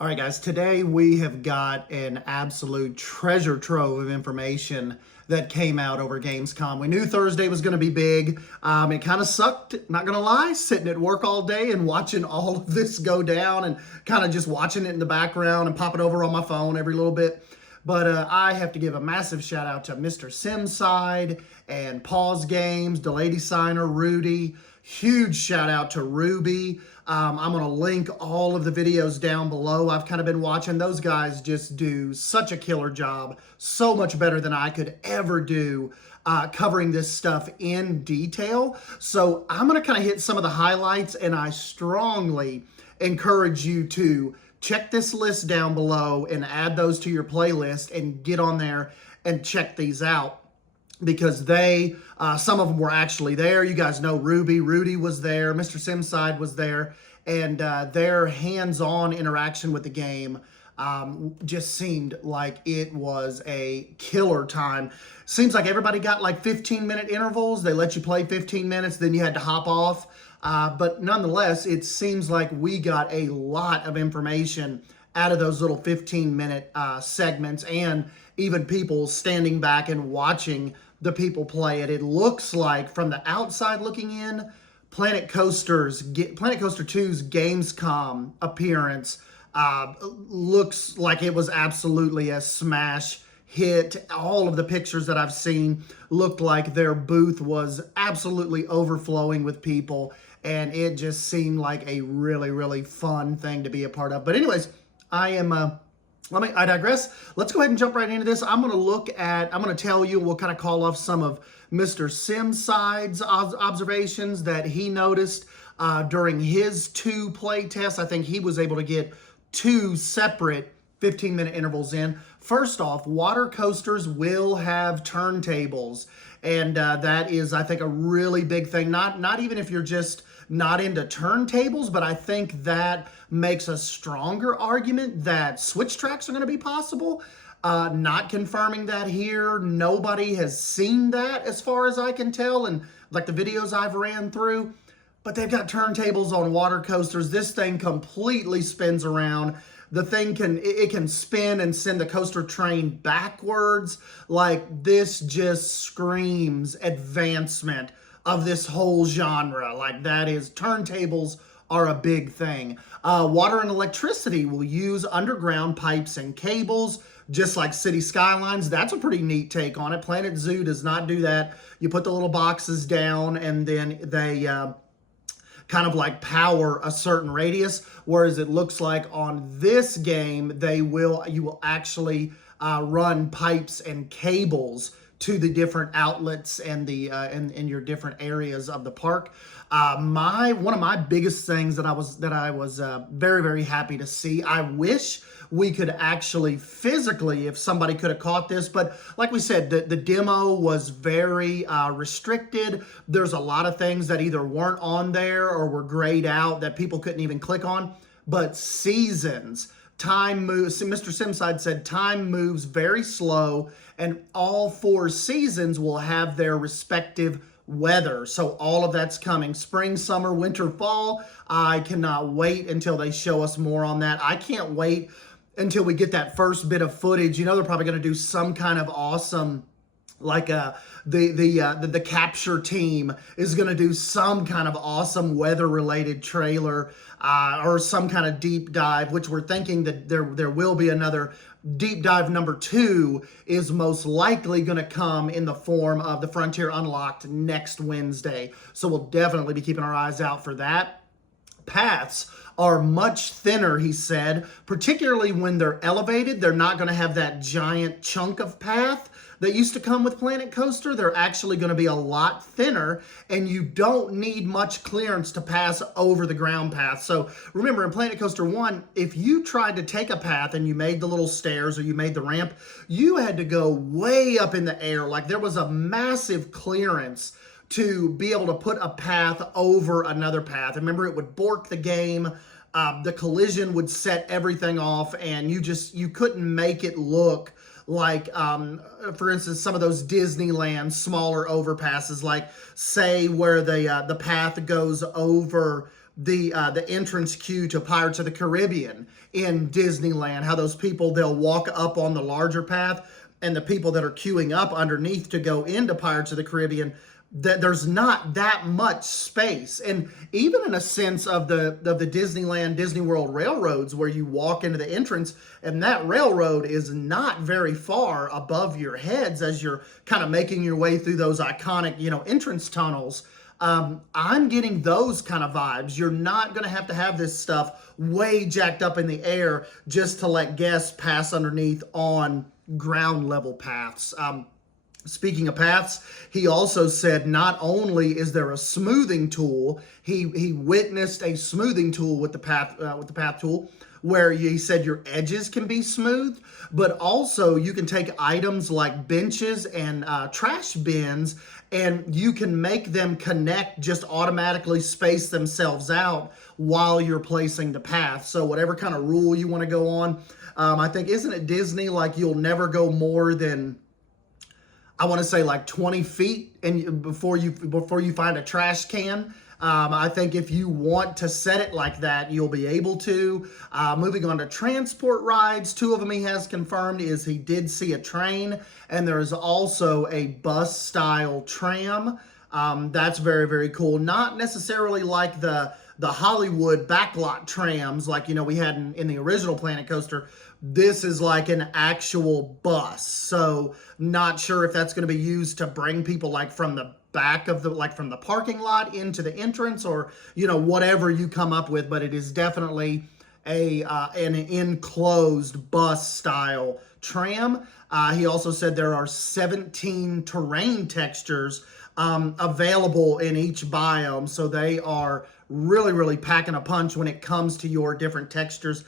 All right, guys, today we have got an absolute treasure trove of information that came out over Gamescom. We knew Thursday was going to be big. It kind of sucked, not going to lie, sitting at work all day and watching all of this go down and kind of just watching it in the background and popping over on my phone every little bit. But I have to give a massive shout out to Mr. Simside and Pause Games, the Lady Signer, Rudy. Huge shout out to Ruby. I'm going to link all of the videos down below. I've kind of been watching. Those guys just do such a killer job. So much better than I could ever do covering this stuff in detail. So I'm going to kind of hit some of the highlights, and I strongly encourage you to check this list down below and add those to your playlist and get on there and check these out, because they, some of them were actually there. You guys know Rudy was there, Mr. Simside was there, and their hands-on interaction with the game just seemed like it was a killer time. Seems like everybody got like 15-minute intervals. They let you play 15 minutes, then you had to hop off. But nonetheless, it seems like we got a lot of information out of those little 15-minute segments, and even people standing back and watching the people play it. It looks like, from the outside looking in, Planet Coaster 2's Gamescom appearance looks like it was absolutely a smash hit. All of the pictures that I've seen looked like their booth was absolutely overflowing with people, and it just seemed like a really, really fun thing to be a part of. But anyways, I digress. Let's go ahead and jump right into this. I'm going to tell you, we'll kind of call off some of Mr. Simside's observations that he noticed during his 2 play tests. I think he was able to get 2 separate 15-minute intervals in. First off, water coasters will have turntables, and that is, I think, a really big thing. Not even if you're just not into turntables, but I think that makes a stronger argument that switch tracks are going to be possible. Not confirming that here. Nobody has seen that as far as I can tell, and like the videos I've ran through. But they've got turntables on water coasters. This thing completely spins around. The thing can spin and send the coaster train backwards. Like, this just screams advancement of this whole genre. Like, that is, turntables are a big thing. Water and electricity will use underground pipes and cables, just like City Skylines. That's a pretty neat take on it. Planet Zoo does not do that. You put the little boxes down, and then they kind of like power a certain radius, whereas it looks like on this game you will actually run pipes and cables to the different outlets and the in your different areas of the park. One of my biggest things that I was very, very happy to see. I wish we could actually physically, if somebody could have caught this, but like we said, the demo was very restricted. There's a lot of things that either weren't on there or were grayed out that people couldn't even click on. But seasons, time moves. Mr. Simside said time moves very slow, and all 4 seasons will have their respective weather. So all of that's coming. Spring, summer, winter, fall. I cannot wait until they show us more on that. I can't wait until we get that first bit of footage. You know, they're probably going to do some kind of awesome, like the capture team is going to do some kind of awesome weather related trailer or some kind of deep dive, which we're thinking that there will be another deep dive. Number 2 is most likely going to come in the form of the Frontier Unlocked next Wednesday. So we'll definitely be keeping our eyes out for that. Paths are much thinner, he said, particularly when they're elevated. They're not going to have that giant chunk of path that used to come with Planet Coaster. They're actually going to be a lot thinner, and you don't need much clearance to pass over the ground path. So remember, in Planet Coaster 1, if you tried to take a path and you made the little stairs or you made the ramp, you had to go way up in the air. Like, there was a massive clearance to be able to put a path over another path. Remember, it would bork the game. The collision would set everything off, and you couldn't make it look like, for instance, some of those Disneyland smaller overpasses, like say where the path goes over the entrance queue to Pirates of the Caribbean in Disneyland, how those people, they'll walk up on the larger path, and the people that are queuing up underneath to go into Pirates of the Caribbean, that there's not that much space. And even in a sense of the Disneyland, Disney World railroads, where you walk into the entrance and that railroad is not very far above your heads as you're kind of making your way through those iconic, entrance tunnels. I'm getting those kind of vibes. You're not going to have this stuff way jacked up in the air just to let guests pass underneath on ground level paths. Speaking of paths, he also said not only is there a smoothing tool, he witnessed a smoothing tool with the path tool, where he said your edges can be smoothed, but also you can take items like benches and trash bins, and you can make them connect, just automatically space themselves out while you're placing the path. So whatever kind of rule you want to go on, I think, isn't it Disney, like you'll never go more than, I want to say, like 20 feet and before you find a trash can. I think if you want to set it like that, you'll be able to. Moving on to transport rides, two of them he has confirmed is he did see a train, and there's also a bus style tram. That's very, very cool. Not necessarily like the Hollywood backlot trams like, we had in the original Planet Coaster. This is like an actual bus. So not sure if that's going to be used to bring people like from the back of from the parking lot into the entrance, or, whatever you come up with, but it is definitely an enclosed bus style tram. He also said there are 17 terrain textures available in each biome. So they are really, really packing a punch when it comes to your different textures.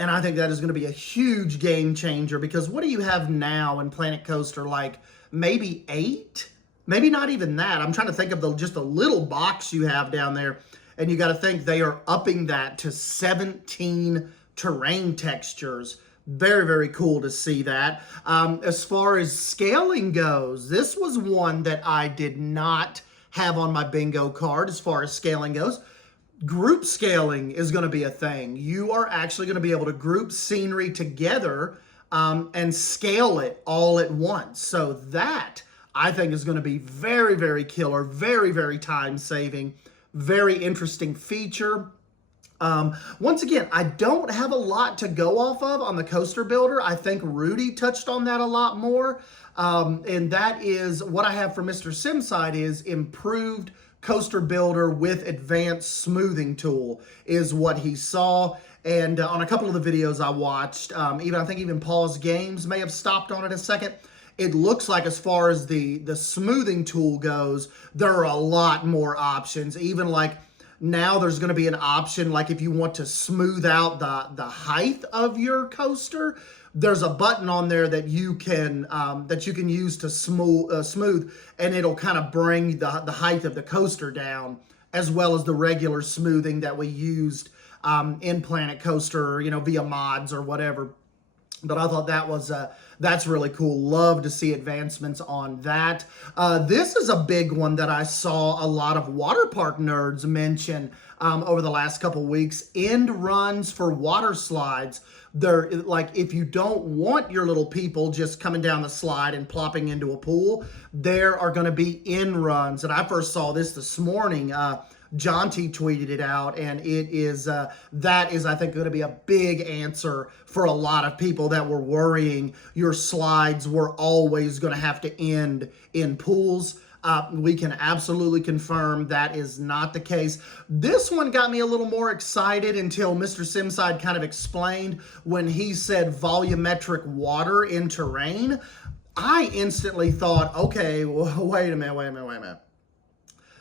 And I think that is going to be a huge game changer, because what do you have now in Planet Coaster? Like maybe 8? Maybe not even that. I'm trying to think of just a little box you have down there. And you got to think they are upping that to 17 terrain textures. Very, very cool to see that. As far as scaling goes, this was one that I did not have on my bingo card as far as scaling goes. Group scaling is going to be a thing. You are actually going to be able to group scenery together and scale it all at once. So that, I think, is going to be very, very killer, very, very time-saving, very interesting feature. Once again, I don't have a lot to go off of on the coaster builder. I think Rudy touched on that a lot more. And that is what I have for Mr. Simside is improved coaster builder with advanced smoothing tool is what he saw. And on a couple of the videos I watched, I think even Paul's Games may have stopped on it a second. It looks like as far as the smoothing tool goes, there are a lot more options. Even like now there's going to be an option, like if you want to smooth out the height of your coaster, there's a button on there that you can use to smooth, and it'll kind of bring the height of the coaster down, as well as the regular smoothing that we used in Planet Coaster, via mods or whatever. But I thought that was that's really cool. Love to see advancements on that. This is a big one that I saw a lot of water park nerds mention over the last couple weeks. End runs for water slides. They're like, if you don't want your little people just coming down the slide and plopping into a pool, there are going to be end runs. And I first saw this morning. Jonty tweeted it out, and it is that is, I think, going to be a big answer for a lot of people that were worrying your slides were always going to have to end in pools. We can absolutely confirm that is not the case. This one got me a little more excited until Mr. Simside kind of explained when he said volumetric water in terrain. I instantly thought, okay, well, wait a minute.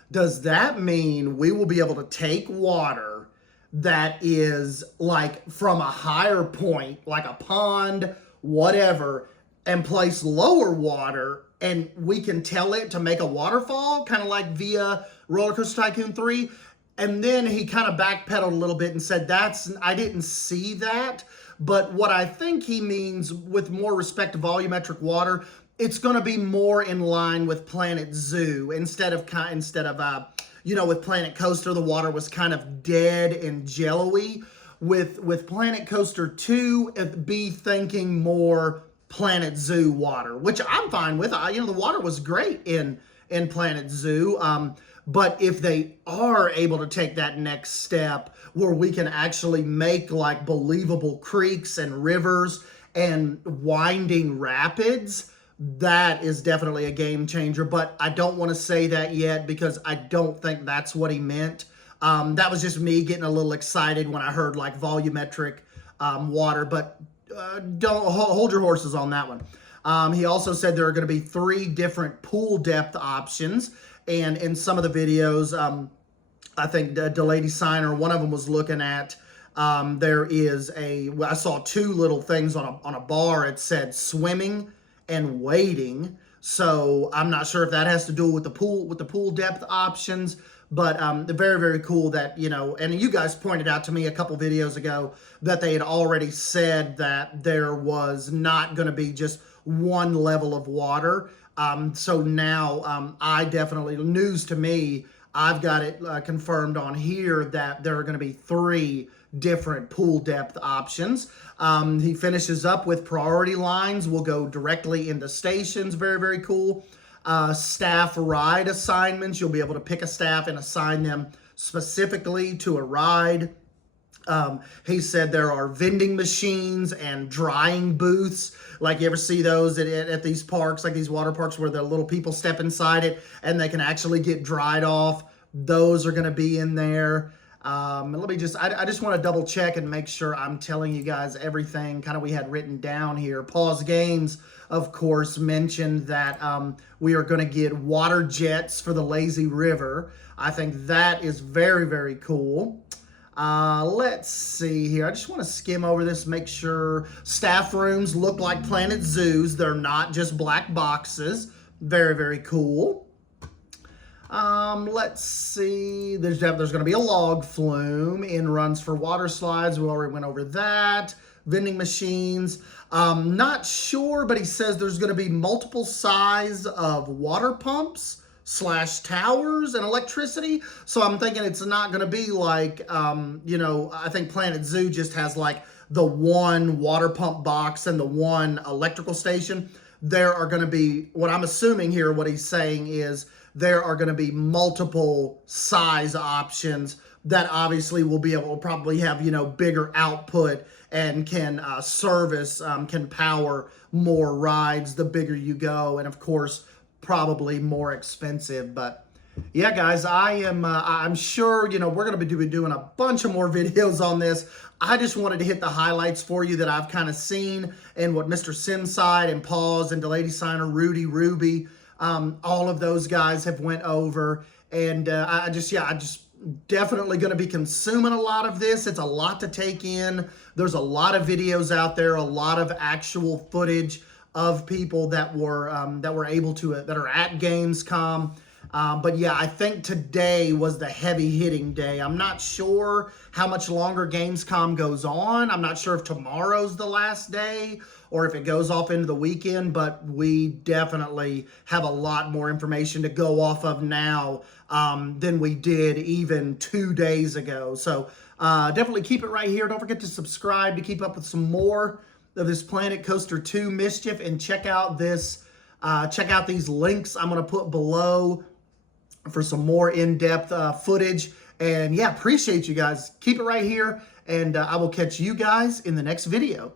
Does that mean we will be able to take water that is like from a higher point, like a pond, whatever, and place lower water, and we can tell it to make a waterfall, kind of like via Roller Coaster Tycoon 3? And then he kind of backpedaled a little bit and said, I didn't see that. But what I think he means with more respect to volumetric water, it's going to be more in line with Planet Zoo instead of you know, with Planet Coaster, the water was kind of dead and jello-y. With Planet Coaster 2, be thinking more Planet Zoo water, which I'm fine with. You know, the water was great in Planet Zoo. But if they are able to take that next step where we can actually make like believable creeks and rivers and winding rapids, that is definitely a game changer. But I don't want to say that yet because I don't think that's what he meant. That was just me getting a little excited when I heard like volumetric water, but don't hold your horses on that one. He also said there are going to be 3 different pool depth options, and in some of the videos, I think the lady signer, one of them was looking at, there is I saw 2 little things on a bar. It said swimming and wading. So I'm not sure if that has to do with the pool depth options. But very, very cool that, you know, and you guys pointed out to me a couple videos ago that they had already said that there was not going to be just one level of water. So now I definitely, news to me, I've got it confirmed on here that there are going to be 3 different pool depth options. He finishes up with priority lines will go directly into stations. Very, very cool. Staff ride assignments. You'll be able to pick a staff and assign them specifically to a ride. He said there are vending machines and drying booths. Like you ever see those at these parks, like these water parks where the little people step inside it and they can actually get dried off. Those are going to be in there. Let me I just want to double check and make sure I'm telling you guys everything kind of we had written down here. Pause Games, of course, mentioned that we are going to get water jets for the lazy river. I think that is very, very cool. Let's see here. I just want to skim over this, make sure staff rooms look like Planet Zoos. They're not just black boxes. Very, very cool. Let's see. There's going to be a log flume in runs for water slides. We already went over that. Vending machines. Not sure, but he says there's going to be multiple size of water pumps / towers and electricity. So I'm thinking it's not going to be like, you know, I think Planet Zoo just has like the one water pump box and the one electrical station. There are going to be, what I'm assuming here, what he's saying is there are going to be multiple size options that obviously will be able to probably have, you know, bigger output and can service, can power more rides the bigger you go. And of course, probably more expensive. But yeah, guys, I'm sure, you know, we're going to be doing a bunch of more videos on this. I just wanted to hit the highlights for you that I've kind of seen and what Mr. Simside and Pause and Delady Signer, Rudy, Ruby, all of those guys have went over. And I just definitely going to be consuming a lot of this. It's a lot to take in. There's a lot of videos out there, a lot of actual footage of people that were able to, that are at Gamescom. But yeah, I think today was the heavy hitting day. I'm not sure how much longer Gamescom goes on. I'm not sure if tomorrow's the last day or if it goes off into the weekend, but we definitely have a lot more information to go off of now than we did even 2 days ago. So definitely keep it right here. Don't forget to subscribe to keep up with some more of this Planet Coaster 2 mischief, and check out this, check out these links I'm going to put below for some more in-depth footage. And yeah, appreciate you guys. Keep it right here, and I will catch you guys in the next video.